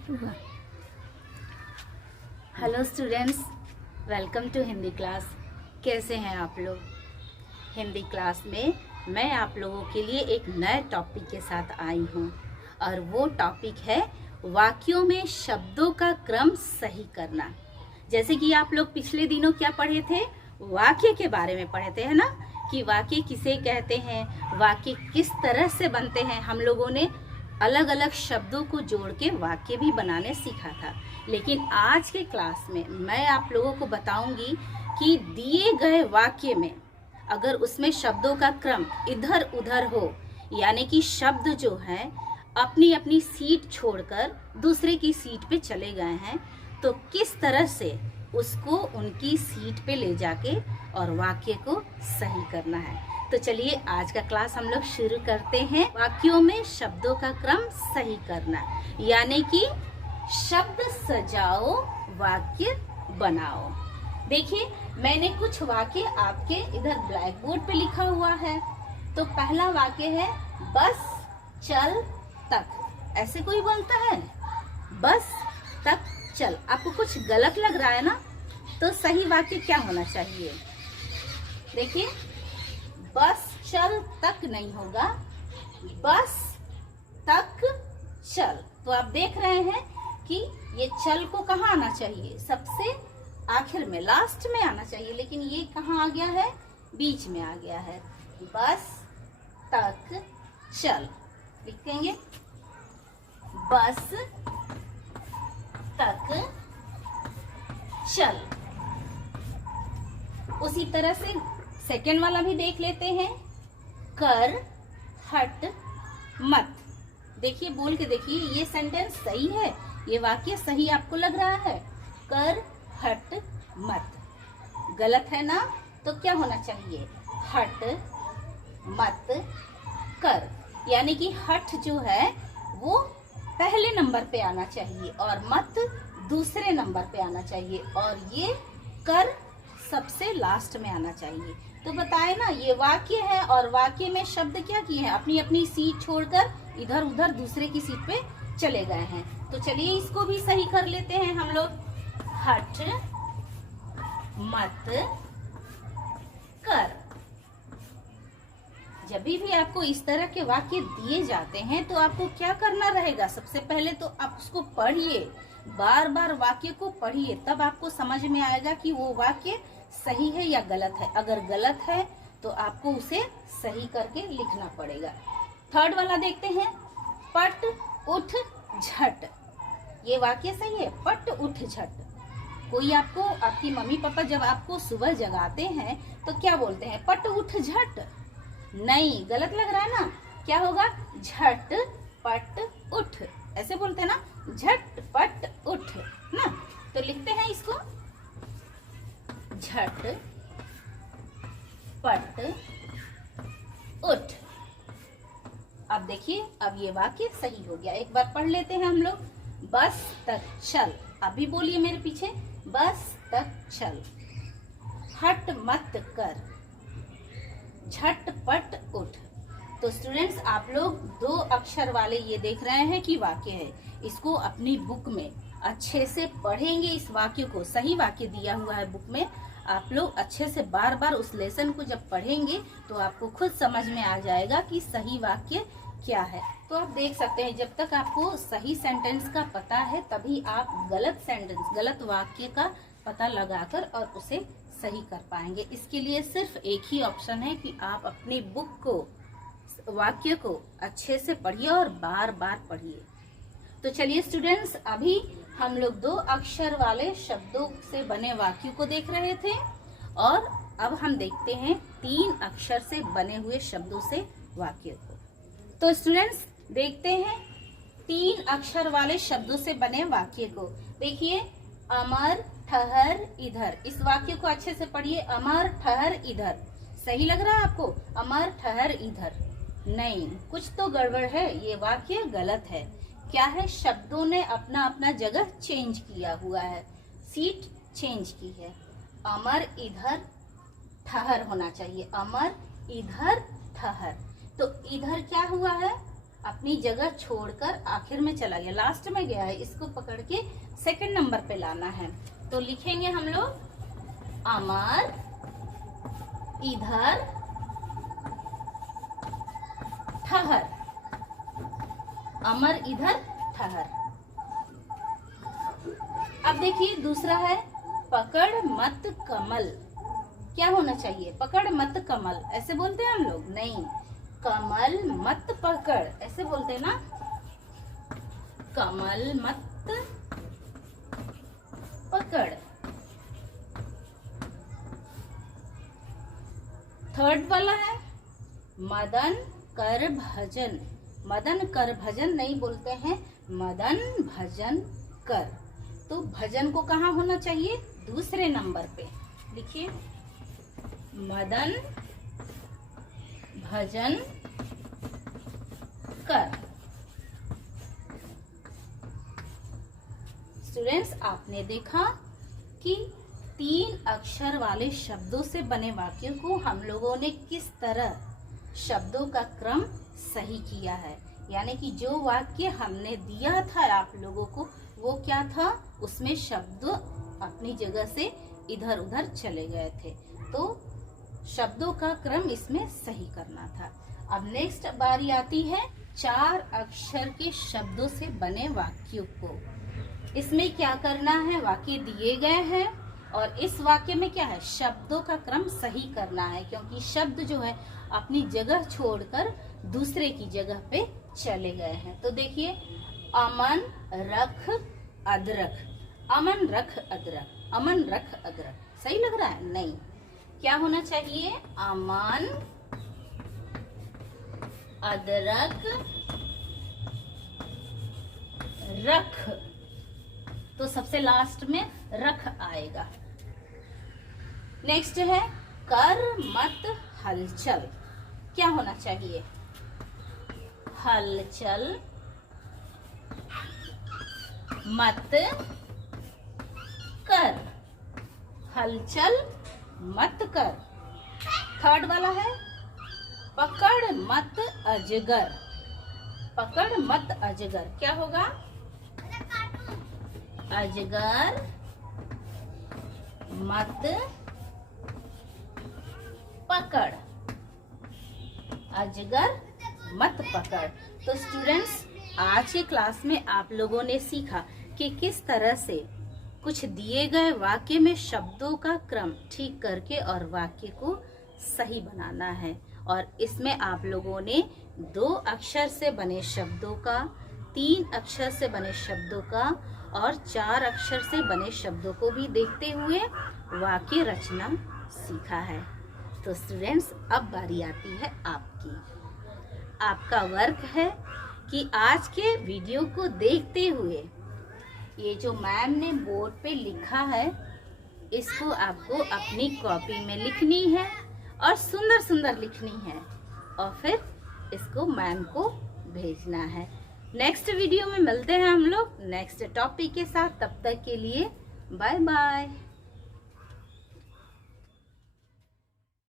शुरू हुआ। Hello students, welcome to Hindi class. कैसे हैं आप लोग? हिंदी क्लास में मैं आप लोगों के लिए एक नए टॉपिक के साथ आई हूँ और वो टॉपिक है वाक्यों में शब्दों का क्रम सही करना। जैसे कि आप लोग पिछले दिनों क्या पढ़े थे, वाक्य के बारे में पढ़े थे, है ना, कि वाक्य किसे कहते हैं, वाक्य किस तरह से बनते हैं। हम लोगों ने अलग अलग शब्दों को जोड़ के वाक्य भी बनाने सीखा था। लेकिन आज के क्लास में मैं आप लोगों को बताऊंगी कि दिए गए वाक्य में अगर उसमें शब्दों का क्रम इधर उधर हो, यानी कि शब्द जो है अपनी अपनी सीट छोड़कर दूसरे की सीट पे चले गए हैं, तो किस तरह से उसको उनकी सीट पे ले जाके और वाक्य को सही करना है। तो चलिए आज का क्लास हम लोग शुरू करते हैं। वाक्यों में शब्दों का क्रम सही करना, यानी कि शब्द सजाओ वाक्य बनाओ। देखिए, मैंने कुछ वाक्य आपके इधर ब्लैक बोर्ड पे लिखा हुआ है। तो पहला वाक्य है बस चल तक। ऐसे कोई बोलता है बस तक चल? आपको कुछ गलत लग रहा है ना? तो सही वाक्य क्या होना चाहिए? देखिए, बस चल तक नहीं होगा, बस तक चल। तो आप देख रहे हैं कि ये चल को कहाँ आना चाहिए? सबसे आखिर में, लास्ट में आना चाहिए, लेकिन ये कहाँ आ गया है? बीच में आ गया है। बस तक चल लिख देंगे, बस तक चल। उसी तरह से सेकेंड वाला भी देख लेते हैं, कर हट मत। देखिए, बोल के देखिए, ये सेंटेंस सही है, ये वाक्य सही आपको लग रहा है? कर हट मत। गलत है ना? तो क्या होना चाहिए? हट मत कर। यानी कि हट जो है वो पहले नंबर पे आना चाहिए और मत दूसरे नंबर पे आना चाहिए, और ये कर सबसे लास्ट में आना चाहिए। तो बताए ना, ये वाक्य है और वाक्य में शब्द क्या किए हैं? अपनी अपनी सीट छोड़कर इधर उधर दूसरे की सीट पे चले गए हैं। तो चलिए इसको भी सही कर लेते हैं हम लोग। हट मत कर। जब भी आपको इस तरह के वाक्य दिए जाते हैं तो आपको क्या करना रहेगा? सबसे पहले तो आप उसको पढ़िए, बार बार वाक्य को पढ़िए, तब आपको समझ में आएगा कि वो वाक्य सही है या गलत है। अगर गलत है तो आपको उसे सही करके लिखना पड़ेगा। थर्ड वाला देखते हैं, पट उठ झट। ये वाक्य सही है, पट उठ झट। कोई आपको, आपकी मम्मी पापा जब आपको सुबह जगाते हैं तो क्या बोलते हैं? पट उठ झट। नहीं, गलत लग रहा है ना? क्या होगा? झट पट उठ, ऐसे बोलते हैं ना, झट पट उठ ना। तो लिखते हैं इसको, झट पट उठ। अब देखिए, अब ये वाक्य सही हो गया। एक बार पढ़ लेते हैं हम लोग, बस तक चल। अभी बोलिए मेरे पीछे, बस तक चल। हट मत कर, झटपट उठ। तो स्टूडेंट्स, आप लोग 2 अक्षर वाले ये देख रहे हैं कि वाक्य है, इसको अपनी बुक में अच्छे से पढ़ेंगे। इस वाक्य को, सही वाक्य दिया हुआ है बुक में, आप लोग अच्छे से बार बार उस लेसन को जब पढ़ेंगे तो आपको खुद समझ में आ जाएगा कि सही वाक्य क्या है। तो आप देख सकते हैं, जब तक आपको सही सेंटेंस का पता है तभी आप गलत सेंटेंस, गलत वाक्य का पता लगाकर और उसे सही कर पाएंगे। इसके लिए सिर्फ एक ही ऑप्शन है कि आप अपनी बुक को, वाक्य को अच्छे से पढ़िए और बार बार पढ़िए। तो चलिए स्टूडेंट्स, अभी हम लोग 2 अक्षर वाले शब्दों से बने वाक्य को देख रहे थे और अब हम देखते हैं 3 अक्षर से बने हुए शब्दों से वाक्य को। तो स्टूडेंट्स देखते हैं 3 अक्षर वाले शब्दों से बने वाक्य को। देखिए, अमर ठहर इधर। इस वाक्य को अच्छे से पढ़िए, अमर ठहर इधर। सही लग रहा है आपको? अमर ठहर इधर? नहीं, कुछ तो गड़बड़ है, ये वाक्य गलत है। क्या है? शब्दों ने अपना अपना जगह चेंज किया हुआ है, सीट चेंज की है। अमर इधर ठहर होना चाहिए, अमर इधर ठहर। तो इधर क्या हुआ है? अपनी जगह छोड़कर आखिर में चला गया, लास्ट में गया है, इसको पकड़ के सेकंड नंबर पे लाना है। तो लिखेंगे हम लोग अमर इधर ठहर, अमर इधर ठहर। अब देखिए दूसरा है पकड़ मत कमल। क्या होना चाहिए? पकड़ मत कमल, ऐसे बोलते हैं हम लोग? नहीं, कमल मत पकड़, ऐसे बोलते हैं ना, कमल मत पकड़। थर्ड वाला है मदन कर भजन। मदन कर भजन नहीं बोलते हैं, मदन भजन कर। तो भजन को कहाँ होना चाहिए? दूसरे नंबर पे। लिखिए मदन भजन कर। स्टूडेंट्स, आपने देखा कि 3 अक्षर वाले शब्दों से बने वाक्यों को हम लोगों ने किस तरह शब्दों का क्रम सही किया है। यानी कि जो वाक्य हमने दिया था आप लोगों को, वो क्या था, उसमें शब्द अपनी जगह से इधर उधर चले गए थे, तो शब्दों का क्रम इसमें सही करना था। अब नेक्स्ट बारी आती है 4 अक्षर के शब्दों से बने वाक्यों को। इसमें क्या करना है, वाक्य दिए गए हैं और इस वाक्य में क्या है, शब्दों का क्रम सही करना है, क्योंकि शब्द जो है अपनी जगह छोड़कर दूसरे की जगह पे चले गए हैं। तो देखिए अमन रख अदरक, अमन रख अदरक, अमन रख अदरक, सही लग रहा है? नहीं, क्या होना चाहिए, अमन अदरक रख। तो सबसे लास्ट में रख आएगा। नेक्स्ट है कर मत हलचल। क्या होना चाहिए, हलचल मत कर, हलचल मत कर। थर्ड वाला है पकड़ मत अजगर, पकड़ मत अजगर। क्या होगा, अजगर मत पकड़, अजगर मत पकड़। तो स्टूडेंट्स, आज के क्लास में आप लोगों ने सीखा कि किस तरह से कुछ दिए गए वाक्य में शब्दों का क्रम ठीक करके और वाक्य को सही बनाना है। और इसमें आप लोगों ने 2 अक्षर से बने शब्दों का, 3 अक्षर से बने शब्दों का और 4 अक्षर से बने शब्दों को भी देखते हुए वाक्य रचना सीखा है। तो स्टूडेंट्स, अब बारी आती है आपकी। आपका वर्क है कि आज के वीडियो को देखते हुए ये जो मैम ने बोर्ड पे लिखा है, इसको आपको अपनी कॉपी में लिखनी है और सुंदर सुंदर लिखनी है और फिर इसको मैम को भेजना है। नेक्स्ट वीडियो में मिलते हैं हम लोग नेक्स्ट टॉपिक के साथ। तब तक के लिए बाय बाय।